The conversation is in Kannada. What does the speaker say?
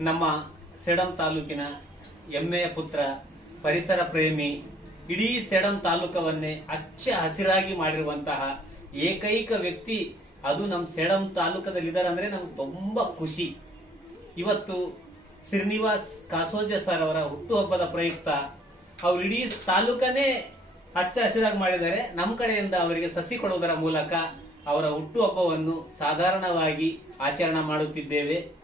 ನಮ್ಮ ಸೇಡಂ ತಾಲೂಕಿನ ಹೆಮ್ಮೆಯ ಪುತ್ರ, ಪರಿಸರ ಪ್ರೇಮಿ, ಇಡೀ ಸೇಡಂ ತಾಲೂಕವನ್ನೇ ಹಚ್ಚ ಹಸಿರಾಗಿ ಮಾಡಿರುವಂತಹ ಏಕೈಕ ವ್ಯಕ್ತಿ ಅದು ನಮ್ಮ ಸೇಡಂ ತಾಲೂಕದಲ್ಲಿದ್ದಾರೆ ಅಂದ್ರೆ ನಮ್ಗೆ ತುಂಬಾ ಖುಷಿ. ಇವತ್ತು ಶ್ರೀನಿವಾಸ್ ಕಾಸೋಜೆ ಸರ್ ಅವರ ಹುಟ್ಟುಹಬ್ಬದ ಪ್ರಯುಕ್ತ ಅವ್ರು ಇಡೀ ತಾಲೂಕನೇ ಹಚ್ಚ ಹಸಿರಾಗಿ ಮಾಡಿದ್ದಾರೆ. ನಮ್ಮ ಕಡೆಯಿಂದ ಅವರಿಗೆ ಸಸಿ ಕೊಡುವುದರ ಮೂಲಕ ಅವರ ಹುಟ್ಟುಹಬ್ಬವನ್ನು ಸಾಧಾರಣವಾಗಿ ಆಚರಣೆ ಮಾಡುತ್ತಿದ್ದೇವೆ.